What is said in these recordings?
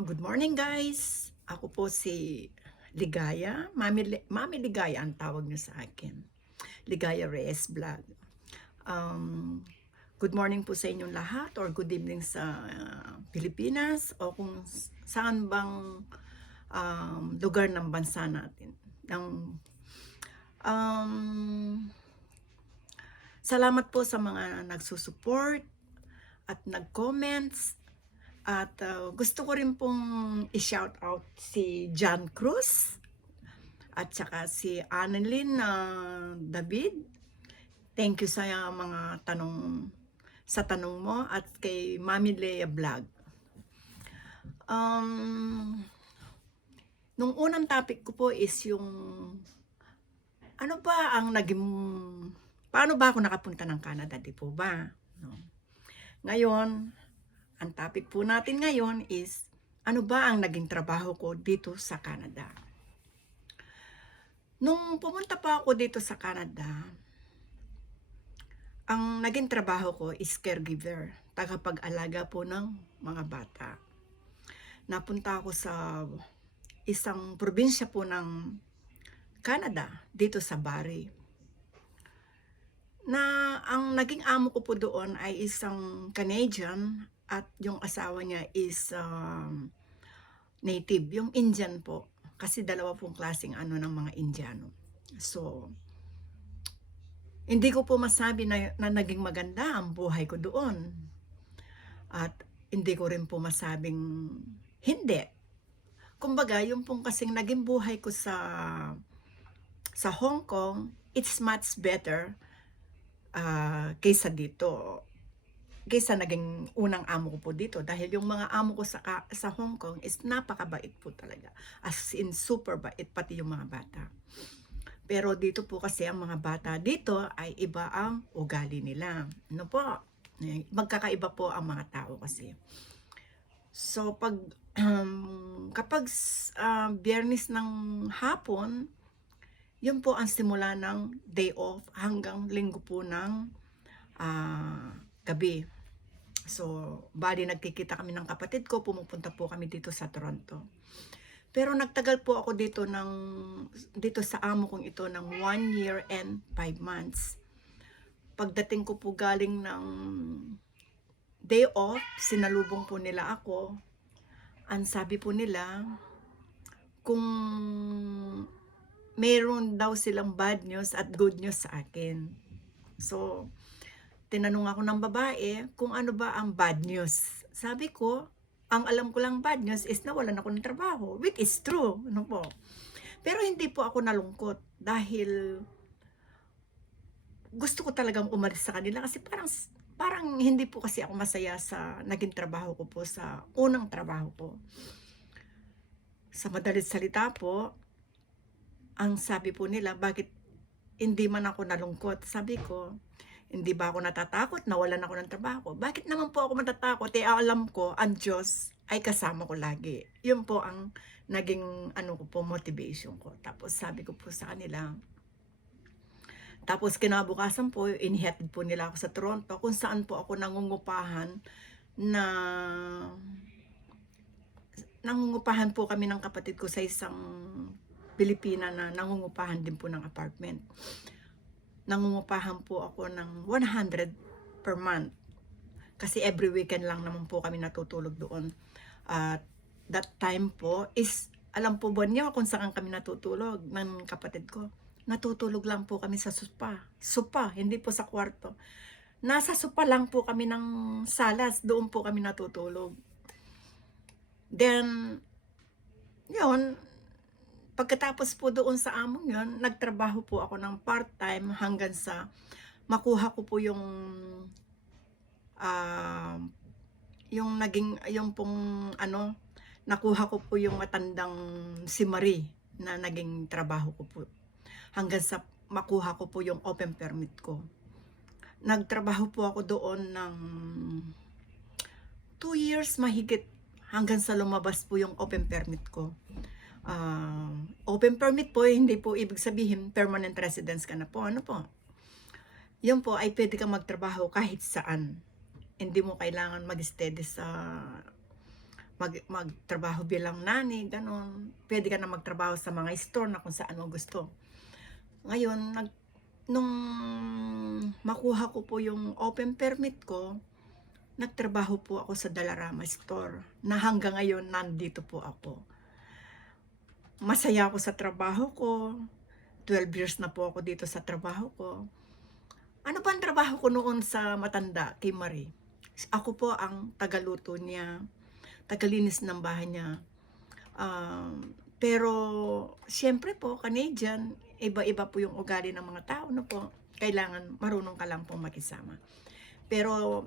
Good morning guys. Ako po si Ligaya. Mami Ligaya ang tawag niyo sa akin. Ligaya Reyes Vlog. Um, Good morning po sa inyong lahat or good evening sa Pilipinas o kung saan bang lugar ng bansa natin. Um, Salamat po sa mga nagsusupport at nag-comments. At gusto ko rin pong i-shout out si John Cruz at saka si Annalyn David. Thank you sa mga tanong mo at kay Mami Lea Vlog. Nung unang topic ko po is yung ano ba ang paano ba ako nakapunta ng Canada, di po ba? No. Ngayon, ang topic po natin ngayon is, ano ba ang naging trabaho ko dito sa Canada? Nung pumunta pa ako dito sa Canada, ang naging trabaho ko is caregiver, tagapag-alaga po ng mga bata. Napunta ako sa isang probinsya po ng Canada, dito sa Barrie. Ang naging amo ko po doon ay isang Canadian at yung asawa niya is native, yung Indian po. Kasi dalawa pong klaseng ng mga Indiano. So, hindi ko po masabi na naging maganda ang buhay ko doon. At hindi ko rin po masabing hindi. Kumbaga, yung pong kasing naging buhay ko sa Hong Kong, it's much better kaysa dito. Kaysa naging unang amo ko po dito. Dahil yung mga amo ko sa Hong Kong is napakabait po talaga. As in, super bait, pati yung mga bata. Pero dito po kasi ang mga bata dito ay iba ang ugali nila. Ano po? Magkakaiba po ang mga tao kasi. So, kapag Biyernes ng hapon, yun po ang simula ng day off hanggang linggo po ng gabi. So, bali nagkikita kami ng kapatid ko, pumupunta po kami dito sa Toronto. Pero nagtagal po ako dito sa amo kong ito ng 1 year and 5 months. Pagdating ko po galing ng day off, sinalubong po nila ako. Ang sabi po nila, kung meron daw silang bad news at good news sa akin. So, tinanong ako ng babae kung ano ba ang bad news. Sabi ko, ang alam ko lang bad news is nawalan ako ng trabaho, which is true, ano po. Pero hindi po ako nalungkot dahil gusto ko talagang umalis sa kanila kasi parang hindi po kasi ako masaya sa naging trabaho ko po sa unang trabaho ko. Sa madalit salita po, ang sabi po nila, bakit hindi man ako nalungkot? Sabi ko, hindi ba ako natatakot? Nawalan ako ng trabaho. Bakit naman po ako matatakot? Alam ko, ang Diyos ay kasama ko lagi. Yun po ang naging motivation ko. Tapos sabi ko po sa kanila, tapos kinabukasan po, inihatid po nila ako sa Toronto, kung saan po ako nangungupahan po kami ng kapatid ko sa isang Pilipina na nangungupahan din po ng apartment. Nangungupahan po ako ng 100 per month. Kasi every weekend lang naman po kami natutulog doon. At that time po is, alam po ba niyo kung saan kami natutulog ng kapatid ko? Natutulog lang po kami sa sopa, hindi po sa kwarto. Nasa sopa lang po kami ng salas, doon po kami natutulog. Then, yun, pagkatapos po doon sa among yun, nagtrabaho po ako ng part-time hanggang sa makuha ko po yung nakuha ko po yung matandang si Marie na naging trabaho ko po. Hanggang sa makuha ko po yung open permit ko. Nagtrabaho po ako doon ng 2 years mahigit hanggang sa lumabas po yung open permit ko. Open permit po, hindi po ibig sabihin permanent residence ka na po. Ano po? Yun po ay pwede kang magtrabaho kahit saan. Hindi mo kailangan mag-steady sa magtrabaho bilang nani, ganon. Pwede ka na magtrabaho sa mga store na kung saan mo gusto. Ngayon, nung makuha ko po yung open permit ko, nagtrabaho po ako sa Dalarama Store na hanggang ngayon nandito po ako. Masaya ako sa trabaho ko. 12 years na po ako dito sa trabaho ko. Ano pa ang trabaho ko noon sa matanda kay Marie? Ako po ang tagaluto niya, tagalinis ng bahay niya. Pero siyempre po, Canadian, iba-iba po yung ugali ng mga tao, no po. Kailangan marunong ka lang pong makisama. Pero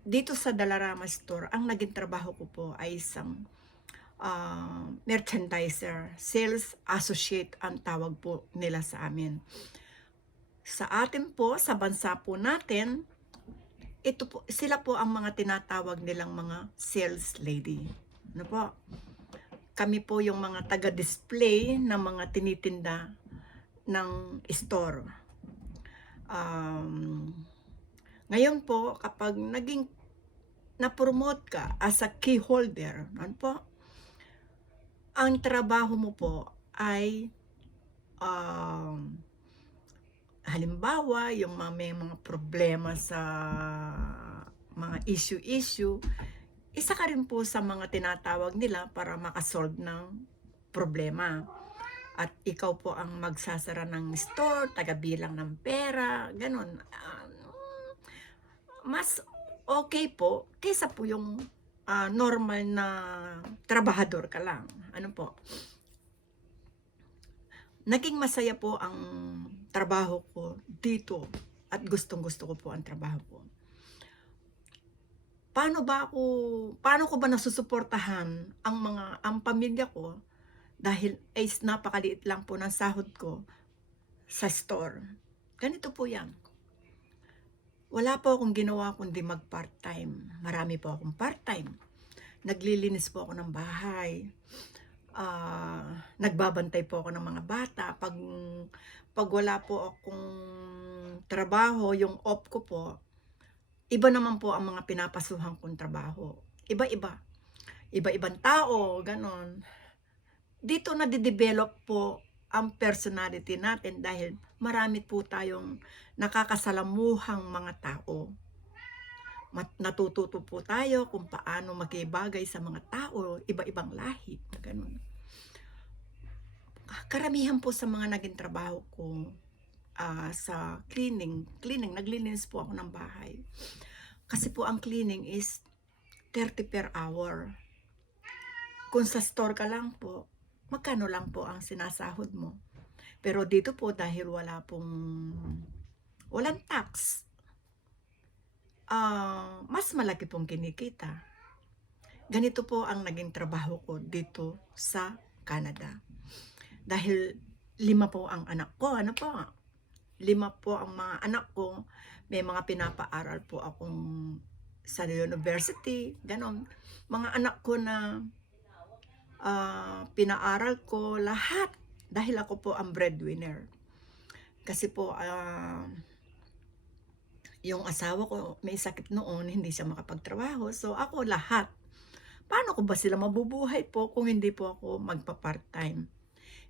dito sa Dalarama Store, ang naging trabaho ko po ay isang merchandiser, sales associate ang tawag po nila sa amin. Sa atin po, sa bansa po natin, ito po, sila po ang mga tinatawag nilang mga sales lady. Ano po? Kami po yung mga taga-display ng mga tinitinda ng store. Ngayon po, kapag na-promote ka as a key holder, ano po? Ang trabaho mo po ay halimbawa, yung may mga problema sa mga issue, isa ka rin po sa mga tinatawag nila para makasolve ng problema. At ikaw po ang magsasara ng store, tagabilang ng pera, ganun. Mas okay po kaysa po yung normal na trabahador ka lang. Ano po? Naging masaya po ang trabaho ko dito at gustong-gusto ko po ang trabaho ko. Paano ko ba nasusuportahan ang pamilya ko dahil ay napakaliit lang po ng sahod ko sa store? Ganito po yan. Wala po akong ginawa kundi mag-part-time. Marami po akong part-time. Naglilinis po ako ng bahay. Nagbabantay po ako ng mga bata. Pag wala po akong trabaho, yung off ko po, iba naman po ang mga pinapasuhan kong trabaho. Iba-iba. Iba-ibang tao, ganon. Dito nadidevelop po ang personality natin dahil marami po tayong nakakasalamuhang mga tao. Natututo po tayo kung paano makibagay sa mga tao, iba-ibang lahi, ganun. Karamihan po sa mga naging trabaho ko sa cleaning, naglilinis po ako ng bahay. Kasi po ang cleaning is 30 per hour. Kung sa store ka lang po, magkano lang po ang sinasahod mo. Pero dito po dahil walang tax, mas malaki pong kinikita. Ganito po ang naging trabaho ko dito sa Canada. Dahil 5 po ang anak ko, 5 po ang mga anak ko, may mga pinapaaral po akong sa university, ganon. Mga anak ko na pinaaral ko lahat dahil ako po ang breadwinner. Kasi po, yung asawa ko may sakit noon, hindi siya makapagtrabaho. So ako lahat. Paano ko ba sila mabubuhay po kung hindi po ako magpa-part-time?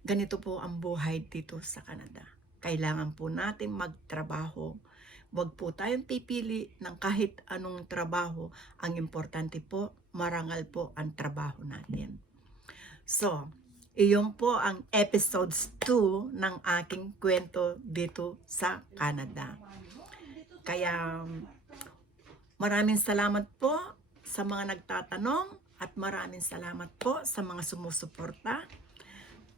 Ganito po ang buhay dito sa Canada. Kailangan po natin magtrabaho. Huwag po tayong pipili ng kahit anong trabaho. Ang importante po, marangal po ang trabaho natin. So, iyon po ang episodes 2 ng aking kwento dito sa Canada. Kaya maraming salamat po sa mga nagtatanong at maraming salamat po sa mga sumusuporta.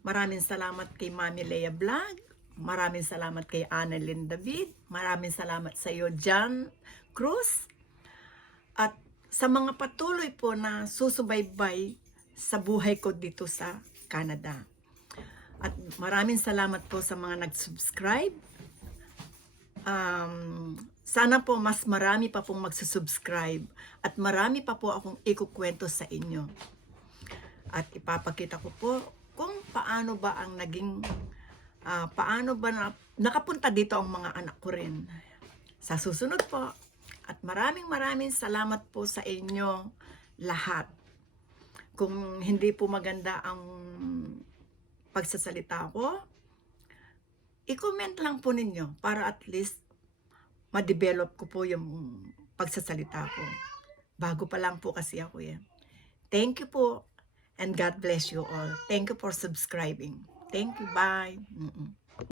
Maraming salamat kay Mami Lea Vlog. Maraming salamat kay Annalyn David. Maraming salamat sa iyo, John Cruz. At sa mga patuloy po na susubaybay sa buhay ko dito sa Canada. At maraming salamat po sa mga nag-subscribe. Sana po mas marami pa pong magsusubscribe at marami pa po akong ikukwento sa inyo. At ipapakita ko po kung paano ba ang nakapunta dito ang mga anak ko rin. Sa susunod po. At maraming salamat po sa inyo lahat. Kung hindi po maganda ang pagsasalita ko, i-comment lang po ninyo para at least ma-develop ko po yung pagsasalita ko. Bago pa lang po kasi ako eh. Thank you po and God bless you all. Thank you for subscribing. Thank you. Bye.